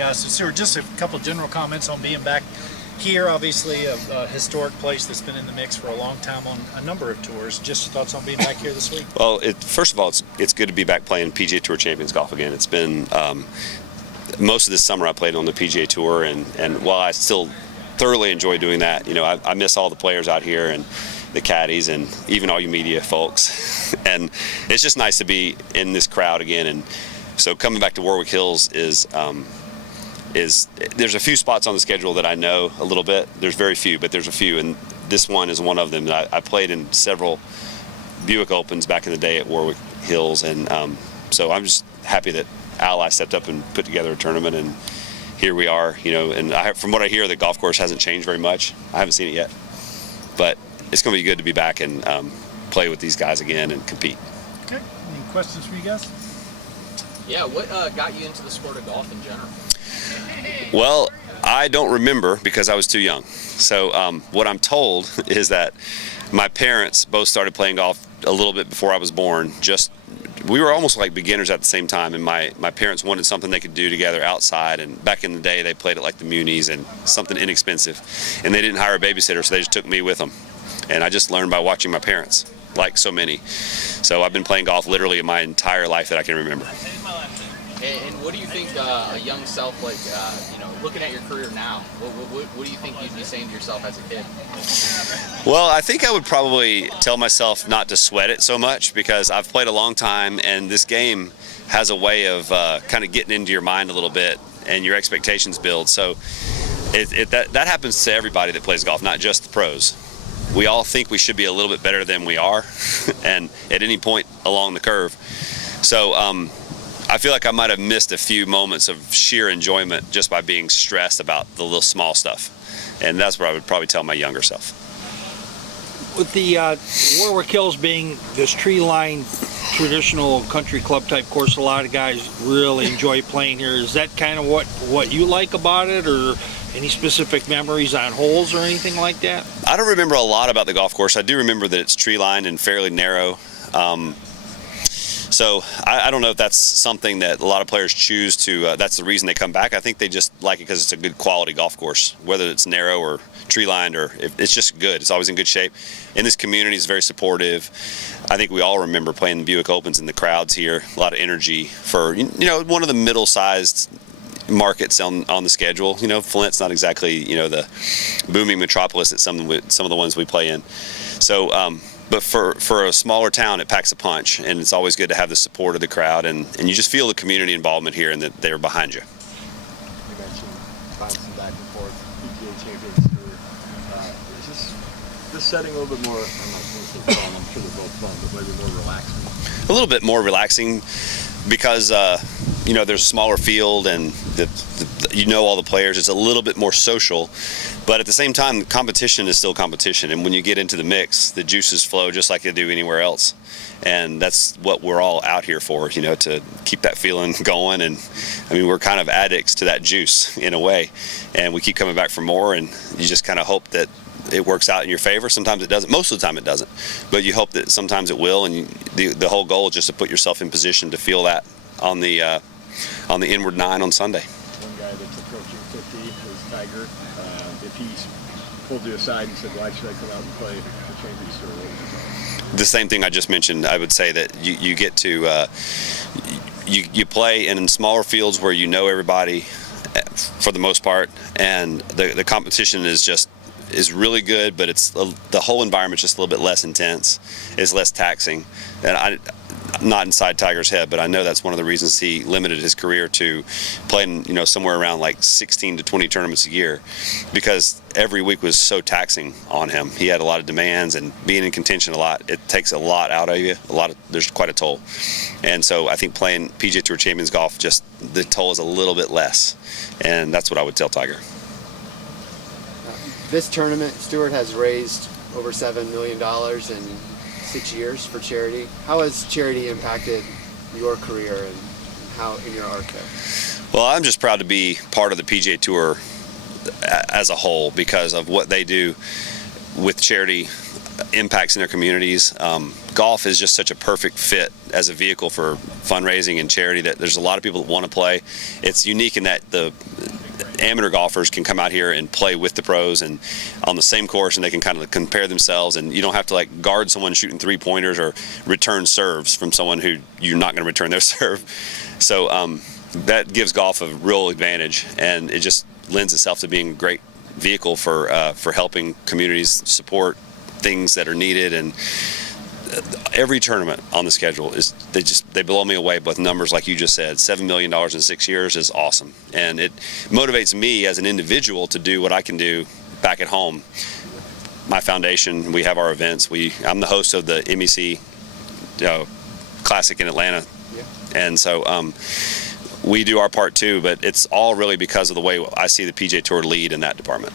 guys. So, Stewart, just a couple of general comments on being back here. Obviously, a historic place that's been in the mix for a long time on a number of tours. Just your thoughts on being back here this week? Well, first of all, it's good to be back playing PGA Tour Champions golf again. It's been most of this summer I played on the PGA Tour, and while I still thoroughly enjoy doing that, I miss all the players out here and the caddies and even all you media folks. And it's just nice to be in this crowd again. And so coming back to Warwick Hills is there's a few spots on the schedule that I know a little bit. There's very few, but there's a few, and this one is one of them. I played in several Buick Opens back in the day at Warwick Hills, and so I'm just happy that Ally stepped up and put together a tournament, and here we are. And from what I hear, the golf course hasn't changed very much. I haven't seen it yet, but it's going to be good to be back and play with these guys again and compete. Okay. Any questions for you guys? Yeah. What got you into the sport of golf in general? Well, I don't remember because I was too young. So what I'm told is that my parents both started playing golf a little bit before I was born. We were almost like beginners at the same time, and my parents wanted something they could do together outside, and back in the day they played it like the Munis and something inexpensive, and they didn't hire a babysitter, so they just took me with them, and I just learned by watching my parents, like so many. So I've been playing golf literally my entire life that I can remember. And what do you think a young self, like, looking at your career now, what do you think you'd be saying to yourself as a kid? Well, I think I would probably tell myself not to sweat it so much, because I've played a long time, and this game has a way of kind of getting into your mind a little bit, and your expectations build. So that happens to everybody that plays golf, not just the pros. We all think we should be a little bit better than we are, and at any point along the curve. So I feel like I might have missed a few moments of sheer enjoyment just by being stressed about the little small stuff. And that's what I would probably tell my younger self. With the Warwick Hills being this tree-lined traditional country club type course, a lot of guys really enjoy playing here. Is that kind of what you like about it, or any specific memories on holes or anything like that? I don't remember a lot about the golf course. I do remember that it's tree-lined and fairly narrow. So I don't know if that's something that a lot of players choose to, that's the reason they come back. I think they just like it because it's a good quality golf course, whether it's narrow or tree-lined, or it's just good. It's always in good shape. And this community is very supportive. I think we all remember playing the Buick Opens and the crowds here, a lot of energy for, one of the middle-sized markets on the schedule. Flint's not exactly, the booming metropolis that some of the ones we play in. So, but for a smaller town, it packs a punch, and it's always good to have the support of the crowd, and you just feel the community involvement here and that they're behind you. You mentioned bouncing back and forth, PGA Champions Tour. Is this setting a little bit more, I'm not going to say fun, I'm sure they're both fun, but maybe more relaxing? A little bit more relaxing because, there's a smaller field, and all the players. It's a little bit more social. But at the same time, competition is still competition, and when you get into the mix, the juices flow just like they do anywhere else, and that's what we're all out here for, to keep that feeling going. And we're kind of addicts to that juice in a way, and we keep coming back for more, and you just kind of hope that it works out in your favor. Sometimes it doesn't. Most of the time it doesn't, but you hope that sometimes it will, and the whole goal is just to put yourself in position to feel that on the inward 9 on Sunday. One guy that's approaching 50 is Tiger. If he's pulled you aside and said, why should I come out and play the Champions Tour? The same thing I just mentioned. I would say that you get to you play in smaller fields where you know everybody for the most part, and the competition is really good, but it's the whole environment's just a little bit less intense. It's less taxing, and I'm not inside Tiger's head, but I know that's one of the reasons he limited his career to playing, somewhere around like 16 to 20 tournaments a year, because every week was so taxing on him. He had a lot of demands, and being in contention a lot, it takes a lot out of you. There's quite a toll, and so I think playing PGA Tour Champions golf, just the toll is a little bit less, and that's what I would tell Tiger. This tournament, Stewart, has raised over $7 million in 6 years for charity. How has charity impacted your career and how in your arc there? Well, I'm just proud to be part of the PGA Tour as a whole because of what they do with charity. impacts in their communities. Golf is just such a perfect fit as a vehicle for fundraising and charity that there's a lot of people that want to play. It's unique in that the amateur golfers can come out here and play with the pros and on the same course, and they can kind of compare themselves, and you don't have to like guard someone shooting 3-pointers or return serves from someone who you're not going to return their serve. So that gives golf a real advantage, and it just lends itself to being a great vehicle for helping communities support things that are needed. And every tournament on the schedule is they blow me away with numbers like you just said. $7 million in 6 years is awesome, and it motivates me as an individual to do what I can do back at home. My foundation, we have our events. I'm the host of the MEC Classic in Atlanta, and so we do our part too. But it's all really because of the way I see the PGA Tour lead in that department.